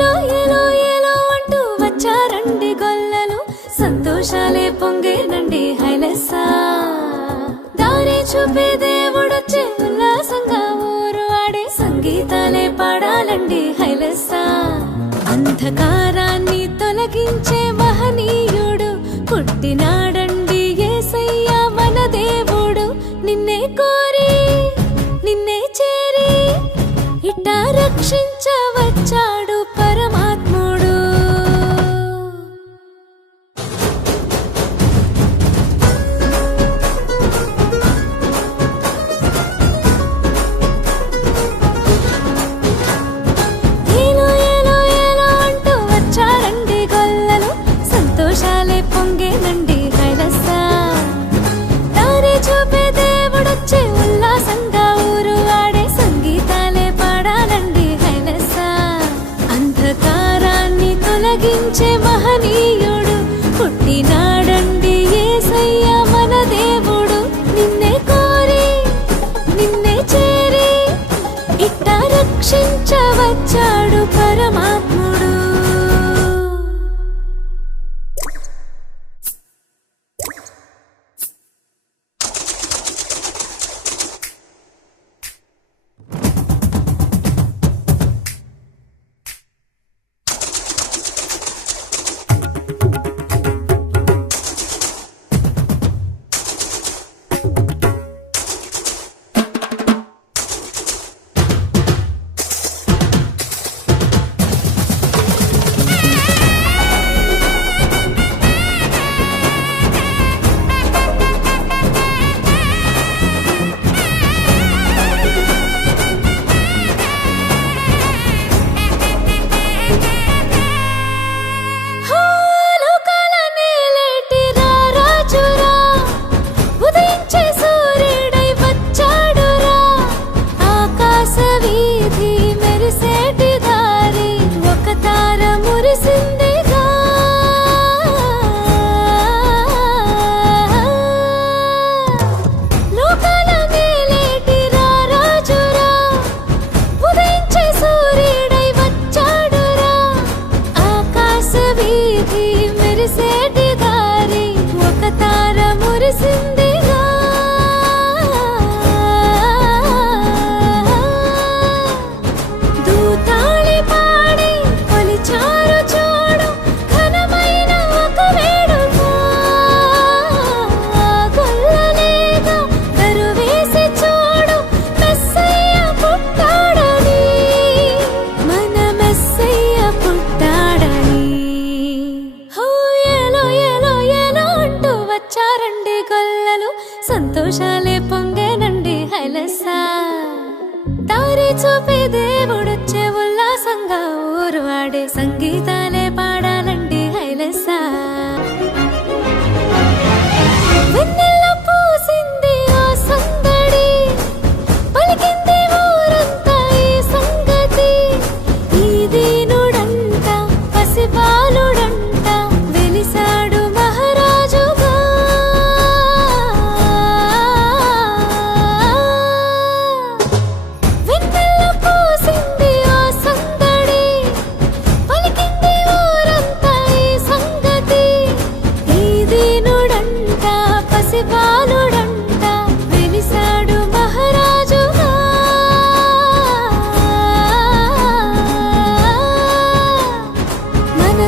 ఏలో ఏలో ఏలో అంటూ వచ్చారండి గొల్లలు, సంతోషాలే పొంగేనండి హైలెస్సా. దారి చూపే దేవుడొచ్చే ఉల్లాసంగా ఊరు ఆడే సంగీతాలే పాడాలండి హైలెస్సా. అంధకారాన్ని తొలగించే మహనీయుడు పుట్టినాడండి యేసయ్య మన దేవుడు. నిన్నే కోరి నిన్నే చేరి ఇట్టా రక్షించవచ్చాడు పరమాత్ముడు. ఏలో ఏలో ఏలో అంటూ వచ్చారండి గొల్లలు, సంతోషాలే పొంగేనండి హైలెస్సా. దారి చూపే దేవుడొచ్చే ఉల్లాసంగా ఊరు ఆడే సంగీతాలే పాడాలండి హైలెస్సా. అంధకారాన్ని తొలగించే మహనీయుడు పుట్టినాడండి యేసయ్య మన దేవుడు. నిన్నే కోరి నిన్నే చేరి ఇట్టా రక్షించవచ్చాడు పరమాత్ముడు. సంతోషాలే పొంగేనండి హైలెస్సా. దారి చూపే దేవుడొచ్చే ఉల్లాసంగా ఊరు ఆడే సంగీతాలే పాడాలండి హైలెస్సా. వెన్నెల్లో పూసింది ఆ సందడి, పలికింది ఊరంతా ఈ సంగతి. ఈ దీనుడంట పసిబాలుడంట వెలిసాడు మహారాజుగా. వెన్నెల్లో పూసింది ఆ సందడి, పలికింది ఊరంతా ఈ సంగతి. ఈ దీనుడంట పసిబాలుడంట వెలిసాడు మహారాజుగా.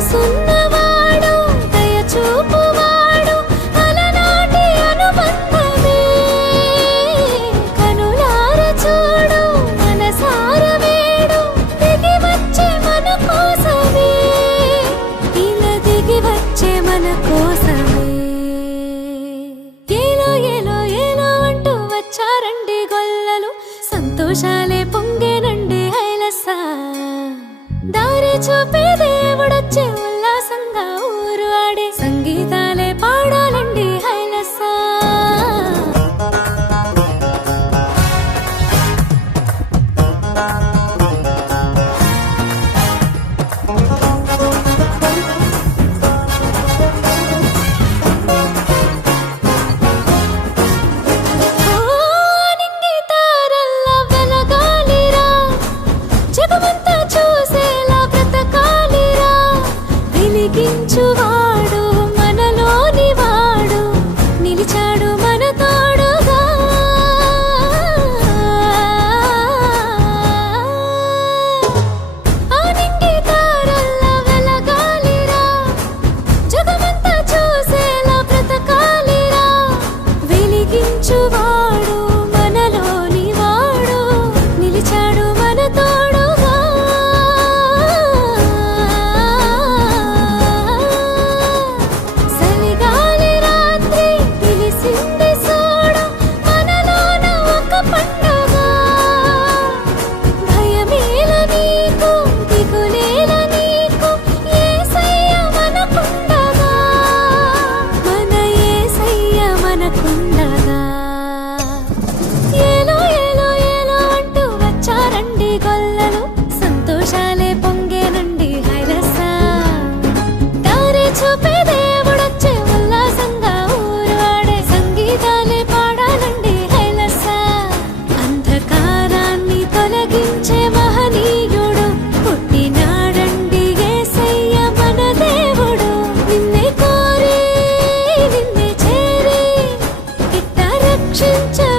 మనసున్నవాడు దయచూపువాడు అలనాటి అనుబంధమే. కనులార చూడు మనసార వేడు దిగి వచ్చే మన కోసమే. ఇలా దిగి వచ్చే మన కోసమే. ఏలో ఏలో ఏలో అంటూ వచ్చారండి గొల్లలు, సంతోషాలే పొంగేనండి హైలెస్సా. దారి చూపే దేవుడొచ్చే ఉల్లాసంగా ఊరు ఆడే సంగీతాలే పాడాలండి హైలెస్సా. నింగి తారల్లా వెలగాలిరా, జగమంతా చూసేలా బ్రతకా రక్షించే